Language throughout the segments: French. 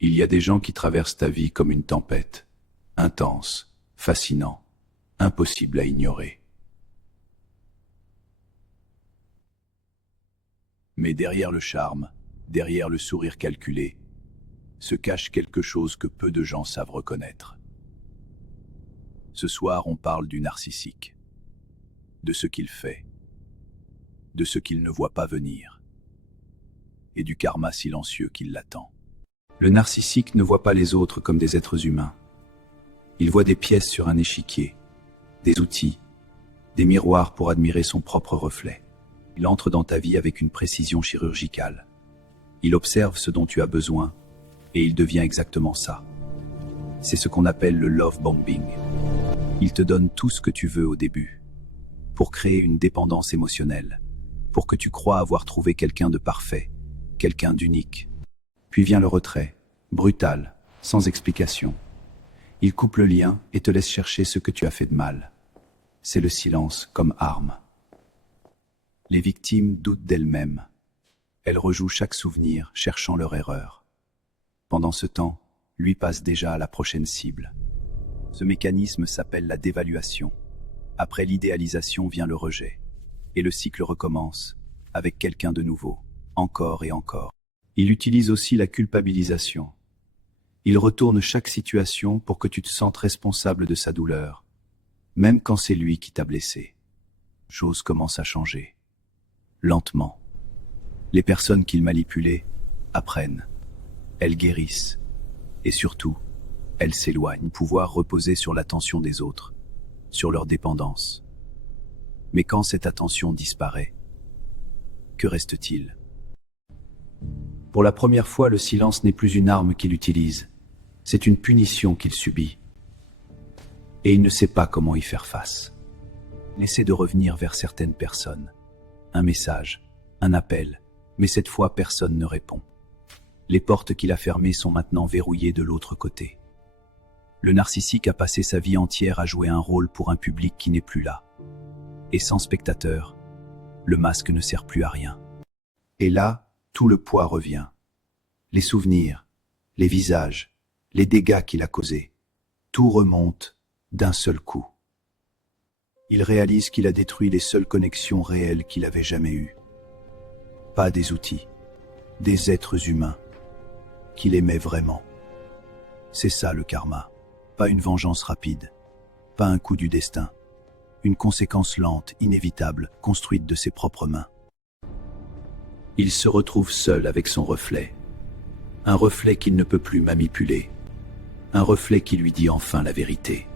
Il y a des gens qui traversent ta vie comme une tempête, intense, fascinant, impossible à ignorer. Mais derrière le charme, derrière le sourire calculé, se cache quelque chose que peu de gens savent reconnaître. Ce soir, on parle du narcissique, de ce qu'il fait, de ce qu'il ne voit pas venir, et du karma silencieux qui l'attend. Le narcissique ne voit pas les autres comme des êtres humains. Il voit des pièces sur un échiquier, des outils, des miroirs pour admirer son propre reflet. Il entre dans ta vie avec une précision chirurgicale. Il observe ce dont tu as besoin, et il devient exactement ça. C'est ce qu'on appelle le love bombing. Il te donne tout ce que tu veux au début, pour créer une dépendance émotionnelle, pour que tu crois avoir trouvé quelqu'un de parfait, quelqu'un d'unique. Puis vient le retrait, brutal, sans explication. Il coupe le lien et te laisse chercher ce que tu as fait de mal. C'est le silence comme arme. Les victimes doutent d'elles-mêmes. Elles rejouent chaque souvenir, cherchant leur erreur. Pendant ce temps, lui passe déjà à la prochaine cible. Ce mécanisme s'appelle la dévaluation. Après l'idéalisation vient le rejet. Et le cycle recommence, avec quelqu'un de nouveau, encore et encore. Il utilise aussi la culpabilisation. Il retourne chaque situation pour que tu te sentes responsable de sa douleur, même quand c'est lui qui t'a blessé. Choses commencent à changer. Lentement. Les personnes qu'il manipulait apprennent. Elles guérissent. Et surtout, elles s'éloignent. Pouvoir reposer sur l'attention des autres, sur leur dépendance. Mais quand cette attention disparaît, que reste-t-il? Pour la première fois, le silence n'est plus une arme qu'il utilise. C'est une punition qu'il subit. Et il ne sait pas comment y faire face. Il essaie de revenir vers certaines personnes. Un message, un appel, mais cette fois personne ne répond. Les portes qu'il a fermées sont maintenant verrouillées de l'autre côté. Le narcissique a passé sa vie entière à jouer un rôle pour un public qui n'est plus là. Et sans spectateur, le masque ne sert plus à rien. Et là, tout le poids revient. Les souvenirs, les visages, les dégâts qu'il a causés, tout remonte d'un seul coup. Il réalise qu'il a détruit les seules connexions réelles qu'il avait jamais eues. Pas des outils, des êtres humains qu'il aimait vraiment. C'est ça le karma, pas une vengeance rapide, pas un coup du destin, une conséquence lente, inévitable, construite de ses propres mains. Il se retrouve seul avec son reflet, un reflet qu'il ne peut plus manipuler, un reflet qui lui dit enfin la vérité.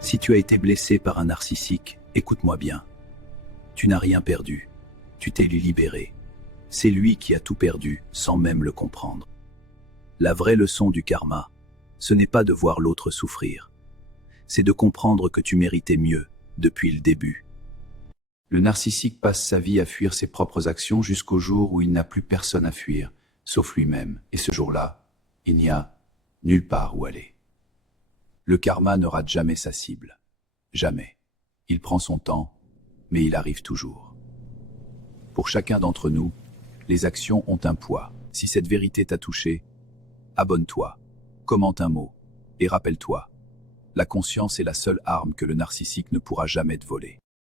Si tu as été blessé par un narcissique, écoute-moi bien. Tu n'as rien perdu, tu t'es libéré. C'est lui qui a tout perdu, sans même le comprendre. La vraie leçon du karma, ce n'est pas de voir l'autre souffrir. C'est de comprendre que tu méritais mieux, depuis le début. Le narcissique passe sa vie à fuir ses propres actions jusqu'au jour où il n'a plus personne à fuir, sauf lui-même. Et ce jour-là, il n'y a nulle part où aller. Le karma ne rate jamais sa cible. Jamais. Il prend son temps, mais il arrive toujours. Pour chacun d'entre nous, les actions ont un poids. Si cette vérité t'a touché, abonne-toi, commente un mot, et rappelle-toi, la conscience est la seule arme que le narcissique ne pourra jamais te voler.